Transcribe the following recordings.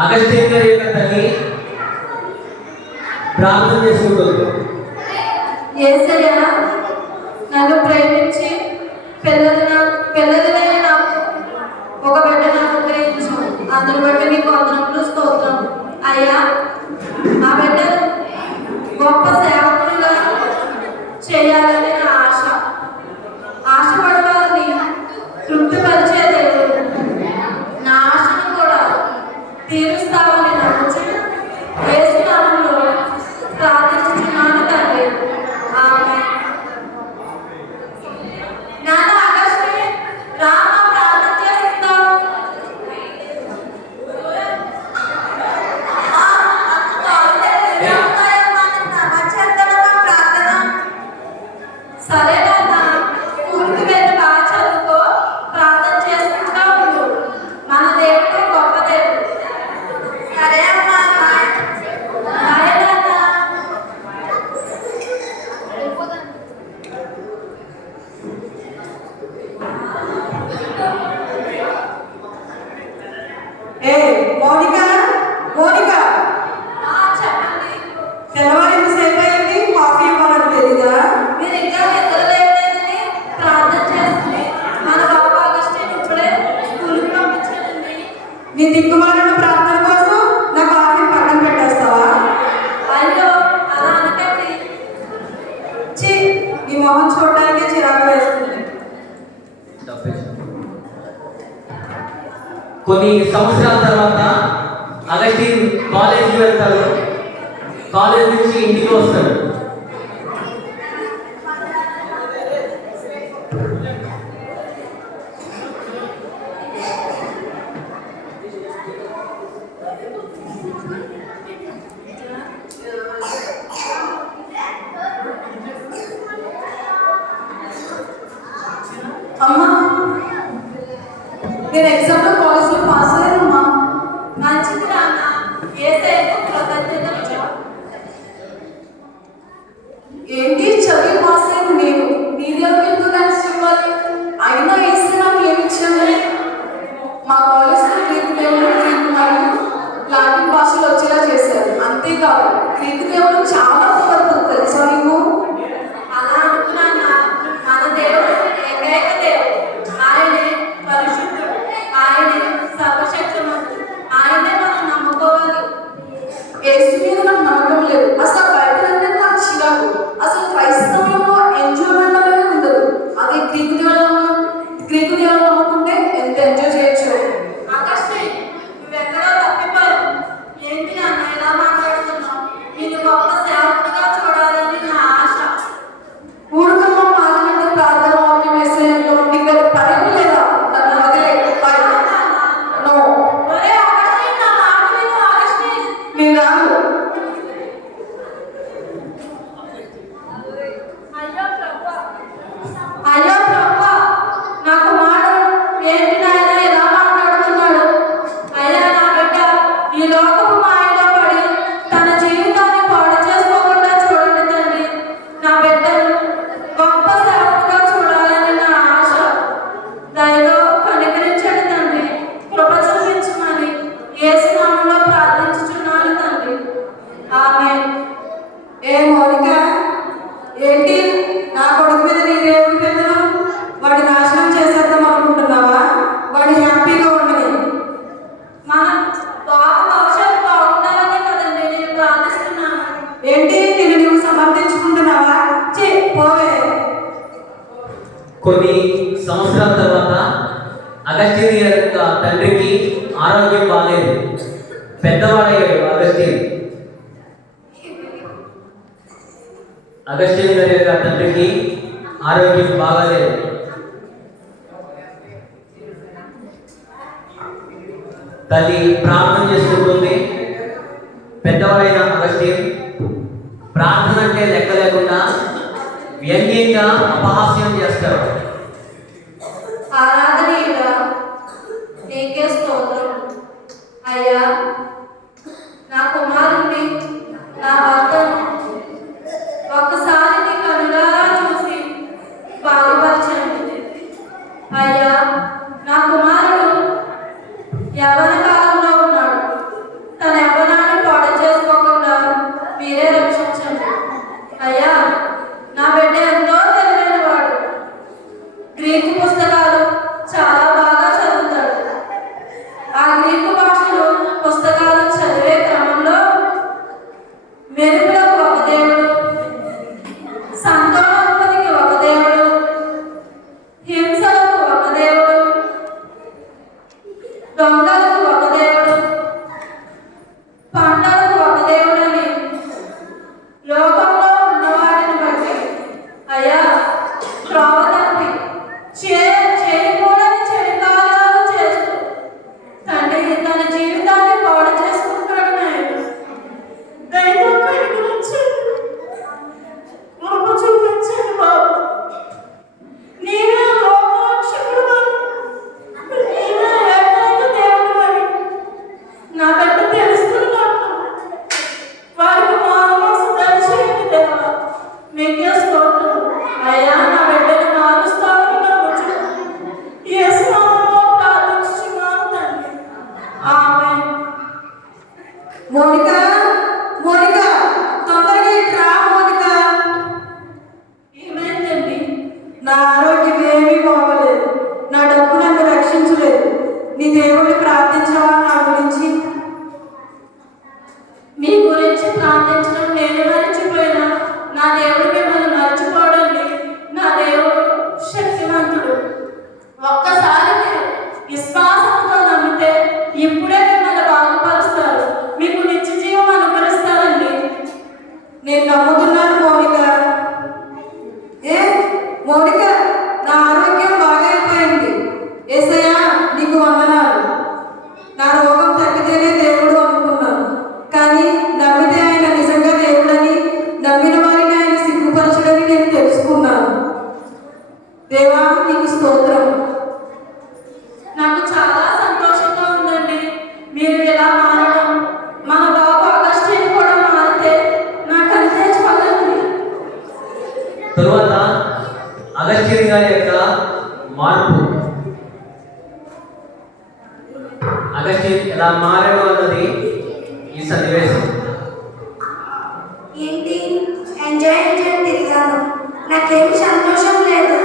అగస్త్య గారి యొక్క తల్లి ప్రార్థన చేసుకుంటుంది. యేసయ్యా, నన్ను ప్రేమించి పిల్లలైన నాకు ఒక బిడ్డను అనుగ్రహించు. అందును బట్టి మీకు వందనములు, స్తోత్రం. అయ్యా, ఆ బిడ్డను గొప్ప సేవకులుగా చేయాలని నా ఆశ. ఆశపడవాలని తృప్తిపరిచే దేవుడు నా ఆశను కూడా తీరుస్తామని నమ్ముచు యేసు నామములో ప్రార్థించుచున్నాను తండ్రి. ఆమేన్. నాన్న అగస్త్య, రామ ప్రార్థన చేస్తాం. సరే నాన్న, స్కూల్కి వెళ్ళి బాగా చదువుకో, ప్రార్థన చేసుకుంటా ఉండు. మన దేవుడు గొప్ప దేవుడు. సరే అమ్మా, బాయ్ నాన్న. ఏ మౌనిక, మౌనిక, చెప్పండి. తెల్లవారు ఎంతసేపు అయింది? కాఫీ ఇవ్వాలని తెలీదా? మీరు ఇంకా నిద్రలేదని ప్రార్థన చేస్తుంది. మన బాబు అగస్త్యని ఇప్పుడే స్కూల్కి పంపించానండి. నీ దిక్కుమాలిన ప్రార్థన కోసం నా కాఫీ పక్కన పెట్టేస్తావా? అయ్యో, అలా అనకండి. ఛీ, నీ మొహం చూడడానికే చిరాకు వేస్తుంది. కొన్ని సంవత్సరాల తర్వాత అగస్టిన్ కాలేజీకి వెళ్తాడు. కాలేజ్ నుంచి ఇంటికి వస్తాడు. అమ్మా, నేను ఎగ్జామ్లో కాలేజ్లో పాస్ అయ్యానమ్మా. మంచిది నాన్న. యేసయ్యకు కృతజ్ఞతలు. ఏంటి చదివి పాస్ అయిన నేను నీళ్ళకి ఎందుకు థ్యాంక్స్ చెప్పాలి? అయినా వేస్తే నాకు ఏమి ఇచ్చాను? మా కాలేజ్లో గ్రీకు దేవుడు, గ్రీకు మరియు లాటిన్ భాషలు వచ్చేలా చేశారు. అంతేకాదు, గ్రీకు దేవుడు చాలా పవర్ఫుల్, తెలుసా నీకు? అలా అనుకున్నాన్న. మన దేవుడు ఏకైక దేవుడు. ఆయనే పరిశుద్ధుడు, ఆయనే సర్వశక్తిమంతుడు. ఆయనే మనం నమ్ముకోవాలి. యేసు మీద నాకు నమ్మకం లేదు. అసలు బైబిల్ అంటే నాకు చిరాకు. అసలు క్రైస్తవంలో ఎంజాయ్మెంట్ అనేది ఉండదు. అదే గ్రీకు దేవుడు నమ్ముకుంటే ఎంత ఎంజాయ్ చేయొచ్చు. అగస్త్య, నువ్వెక్కడో తప్పిపోయావు. ఏంటి నాన్న ఇలా మాట్లాడుతున్నావు? నిన్ను గొప్ప సేవకుడిగా చూడాలని నా ఆశ. ఊరుకమ్మ మాట్లాడే ప్రార్థన వాక్యం వేసేందులో నీకు వేరే పని లేదా? నన్ను వదిలే. బై. నో, ఒరే అగస్త్య, నా మాట విను. అగస్త్య, నేను రాను. అయ్యో ప్రభువా, నాకు మాట ఏంటి నాయన ఎలా మాట్లాడుతున్నాడు? అయ్యా, నా బిడ్డ ఈ లోకపు మాయలో పడి తన జీవితాన్ని పాడు చేసుకోకుండా చూడండి తండ్రి. నా బిడ్డను గొప్ప సేవకుగా చూడాలని నా ఆశ. దయతో కనికరించండి తండ్రి. కృప చూపించమని యేసు నామములో ప్రార్థించుచున్నాను తండ్రి. ఆమేన్. ఏ మౌనిక, ఏంటి నా కొడుకు మీద నీ దేవుడి పెద్దను? వాడి నాశనం చేసేద్దాం అనుకుంటున్నావా? వాడి హ్యాపీగా ఉండని. మన బాబు భవిష్యత్తు బాగుండాలనే కదండి నేను ప్రార్థిస్తున్నాను. ఏంటి నేను నువ్వు సమర్థించుకుంటున్నావా? చే పోవే. కొన్ని సంవత్సరాల తర్వాత అగస్టిన్ గారి యొక్క తండ్రికి ఆరోగ్యం బాగాలేదు. పెద్దవాడయ్యాడు అగస్టిన్ గారి యొక్క తండ్రికి ఆరోగ్యం బాగాలేదు. తల్లి ప్రార్థన చేసుకుంటుంది. పెద్దవాడైన అగస్టిన్ ప్రార్థన అంటే లెక్క లేకుండా వ్యంగ్యంగా అపహాస్యం చేస్తాడు. ఆరాధనీయుడా, నీకే స్తోత్రం. అయ్యా, నా కుమారుణ్ణి, నా భర్తను ఒక్కసారి నీ కనులారా చూసి బాగుపరచండి. అయ్యా, నా కుమారుడు యవ్వన కాలంలో ఉన్నాడు. నమ్ముతున్నాను మౌనిక. ఏ మౌనిక, నా ఆరోగ్యం బాగైపోయింది. యేసయ్యా నీకు వందనాలు. నా రోగం తగ్గితేనే దేవుడు అనుకున్నాను, కానీ నమ్మితే ఆయన నిజంగా దేవుడని, నమ్మిన వారిని ఆయన సిగ్గుపరచడని నేను తెలుసుకున్నాను. దేవా నీకు స్తోత్రం. నాకు చాలా సంతోషంగా ఉందండి మీరు ఎలా మారడం. మన బాబు అగస్టిన్ కూడా మారితే నాకంతే చాలండి. తరువాత అగస్టిన్ గారి యొక్క మార్పు, అగస్టిన్ ఎలా మారాడు అన్నది ఈ సన్నివేశం. ఏంటి ఎంజాయ్ తిరిగాను, నాకేమి సంతోషం లేదు.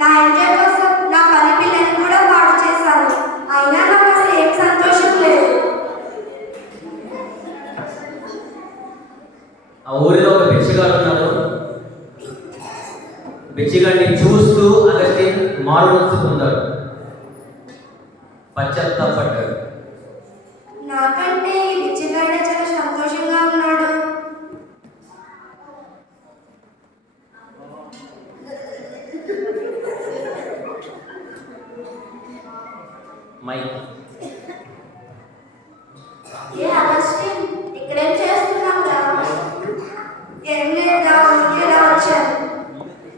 నా ఎంజాయ్ కోసం నా పని పిల్లని కూడా పాడు చేశాను, అయినా నాకు అసలు ఏం సంతోషం లేదు. ఆ ఊరిలో ఒక బిచ్చగాడు ఉన్నాడు. బిచ్చగాడిని చూస్తూ అగస్టిన్ మారు మనసు పొందాడు, పశ్చాత్తాపడ్డాడు. నాకంటే ఈ బిచ్చగాడే చాలా సంతోషంగా ఉన్నాడు. మైక్ ఏ అగస్టిన్, ఇక్కడేం చేస్తున్నావు రా? ఏం లేదా, ఊరికేలా వచ్చాను.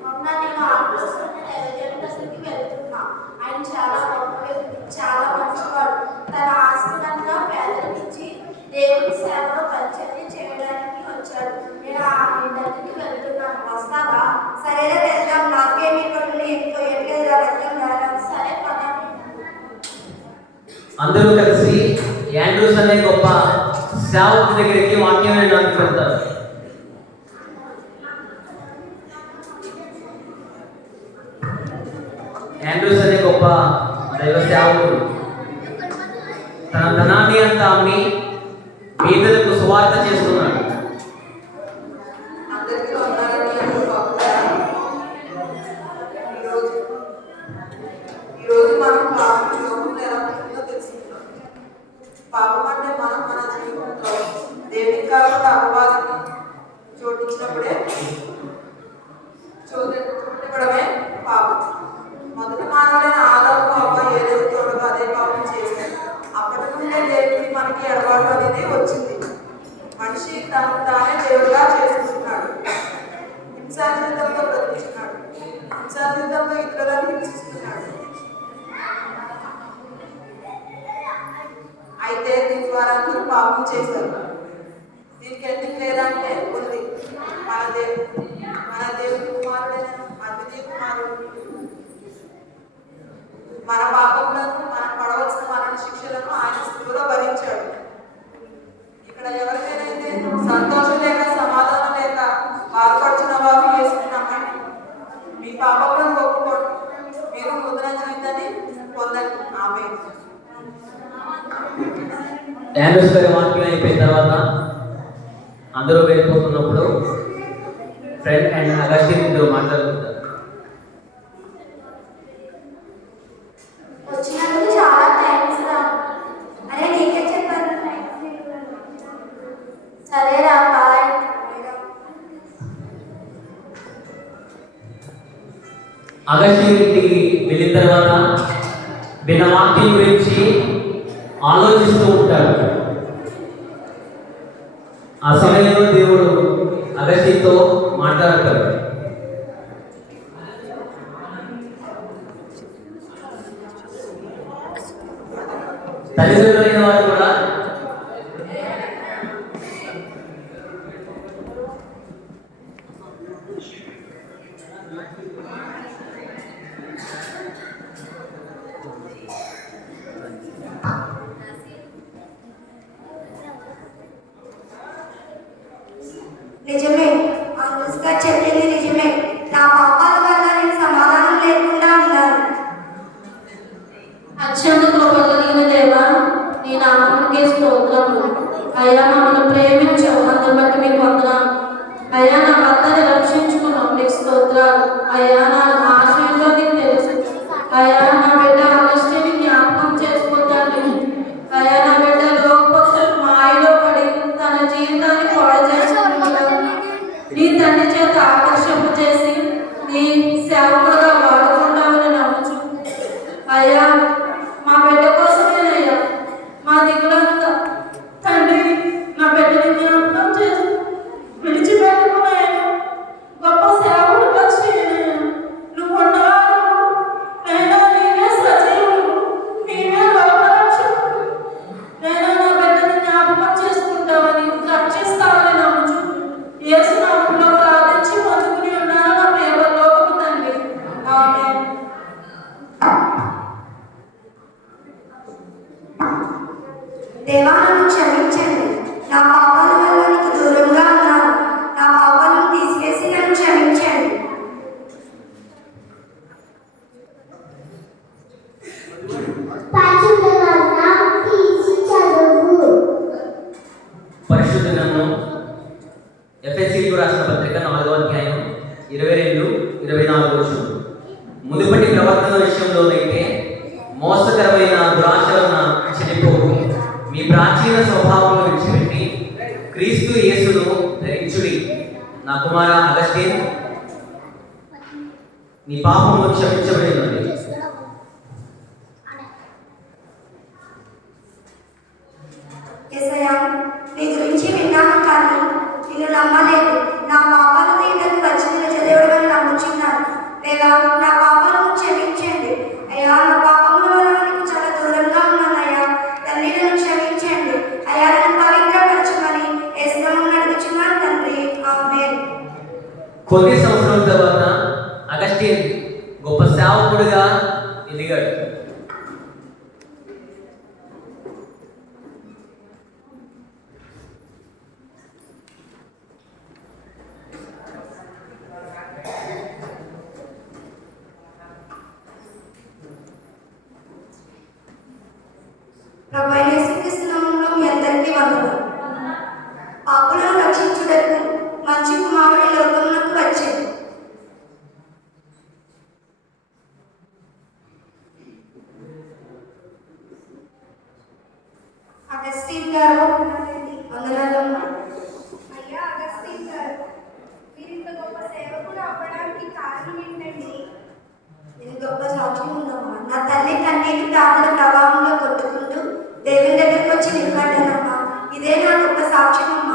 అవునా, నేను ఆలోచిస్తున్న దగ్గరికి వెళ్తున్నా. ఆయన చాలా గొప్ప వ్యక్తి, చాలా మంచివాడు. తన ఆస్తినంతా పేదలకు ఇచ్చి దేవుని సేవలో పరిచర్య చేయడానికి వచ్చాడు. నేను ఆయన దగ్గరికి వెళ్తున్నాను, వస్తావా? సరేనా, వెళ్దాం. నాకేమి ఇక్కడ పోయట్లేదు, వెళ్దాం. సరే పద. అందరూ కలిసి యాండ్రూస్ అనే గొప్ప సేవకుడి దగ్గరికి వాక్యం వినడానికి వెళ్తారు. యాండ్రూస్ అనే గొప్ప దైవ సేవకుడు తన ధనాన్ని అంతా అమ్మి పేదలకు సువార్త చేస్తున్నాడు. అందరికీ వందనాలండి. ఈరోజు మనం పాపం లోకంలో ఎలా ఉంటుందో తెలుసుకుంటాం. పాపం అంటే మనం మన జీవితంలో దేవునికి కాకుండా అపవాదికి చోటించినప్పుడే చోటివ్వడమే పాపం. మొదటి మానవుడైన ఆదాము అవ్వ ఏదైతే తోడగా అదే పాపం చేశారు. అప్పటి నుండే దేవుడికి మనకి ఎడబాటు అనేది వచ్చింది. మనిషి తను తానే దేవుడిగా చేసుకుంటున్నాడు. హింసాజీవితంలో బ్రతుకుతున్నాడు. హింసాజీవితంలో ఇతరులను హింసిస్తున్నాడు. అయితే దీని ద్వారా అందరూ పాపం చేశారు. దీనికి ఎందుకు లేదంటే ఉంది. మన దేవుడి కుమారుడైన అద్వితీయ కుమారుడు మన పాపములను, మనం పడవలసిన మరణ శిక్షలను ఆయన శిలువలో భరించాడు. ఇక్కడ ఎవరికైతే సంతోషం లేక, సమాధానం లేక బాధపడుతున్న వారు యేసుని నమ్మండి. మీ పాపములను ఒప్పుకోండి, మీరు నూతన జీవితాన్ని పొందండి. ఆమేన్. యాండ్రూస్ గారి వాక్యం అయిపోయిన తర్వాత అందరూ వెళ్ళిపోతున్నప్పుడు ఫ్రెండ్ అండ్ అగస్టిన్ ఇద్దరు మాట్లాడుకుంటారు. వచ్చినందుకు చాలా థ్యాంక్స్ రా. అరే నీకే చెప్పాను. సరేరా, బాయ్. అగస్టిన్ ఇంటికి వెళ్ళిన తర్వాత విన్న వాక్యం గురించి ఆలోచిస్తూ ఉంటాడు. ఆ సమయంలో దేవుడు అగస్టిన్తో మాట్లాడతాడు. తల్లిదండ్రులైన వారు కూడా నిజమే, అనుష్క చెప్పింది నిజమే. నా పాపాల వల్ల నేను సమాధానం లేకుండా ఉన్నాను. అత్యంత కృప కలిగిన దేవా, నీ నామముకే స్తోత్రములు. అయ్యా, మమ్మల్ని ప్రేమించావు, అందుని బట్టి మీకు వందనాలు. అయ్యా, నా భర్తని రక్షించుకున్నావు, నీకు స్తోత్రాలు. అయ్యా, నా ఆశయంలో నీకు తెలుసు. అయ్యా, నా బిడ్డ అగస్టిని జ్ఞాపకం చేసుకుంటాను. అయ్యా, నా బిడ్డ లోకపక్షుల మాయలో పడి తన జీవితాన్ని పాడు చేసుకుంటున్నాడు. దేవా నన్ను క్షమించండి. నా పాపాల వల్ల నీకు దూరంగా ఉన్నాను. నా పాపాలను తీసివేసి నన్ను క్షమించండి. పరిశుద్ధ గ్రంథం ఎఫెసీయులకు రాసిన పత్రిక 4వ అధ్యాయం 22-24 వచనం. మునుపటి ప్రవర్తన విషయంలోనైతే మోసకరమైన దురాశలను చెడిపోవు, మీ ప్రాచీన స్వభావంలో విడిచిపెట్టి క్రీస్తు యేసును ధరించుడి. నా కుమార అగస్టిన్, నీ పాపము క్షమించబడి ఉన్నది. యేసయ్యా, నీ గురించి విన్నాను కానీ నిన్ను నమ్మలేదు. నా పాపాలు తీయడానికి వచ్చి నిన్ను చదివడమని నమ్ముచున్నాను. దేవా, నా పాపాలను క్షమించండి. అయ్యా, నా పాపముల వల్ల నీకు చాలా దూరంగా ఉన్నానయ్యా. తండ్రి, నన్ను క్షమించండి. అయ్యా, నన్ను పవిత్రపరచమని యేసునామమున అడుగుచున్నాను తండ్రి. ఆమేన్. కొన్ని సంవత్సరాల తర్వాత అగస్టిన్ గొప్ప సేవకుడిగా ఎదిగాడు. ప్రభువైన యేసుక్రీస్తు నామములో మీ అందరికీ వందనాలు. పాపులను రక్షించుటకు మంచి కుమారుడు ఈ లోకమునకు వచ్చాడు. అగస్టిన్ గారు వందనాలమ్మా. అయ్యా అగస్టిన్ గారు, మీరు ఇంత గొప్ప సేవకుడు అవ్వడానికి కారణం ఏంటండి? ఇది గొప్ప సాక్ష్యం ఉందమ్మా. నా తల్లి కన్నీటి ప్రార్థన ప్రభావంలో కొట్టుకుంటూ దేవుని దగ్గరికి వచ్చి నిలబడ్డానమ్మా. ఇదే నా గొప్ప సాక్ష్యం అమ్మా.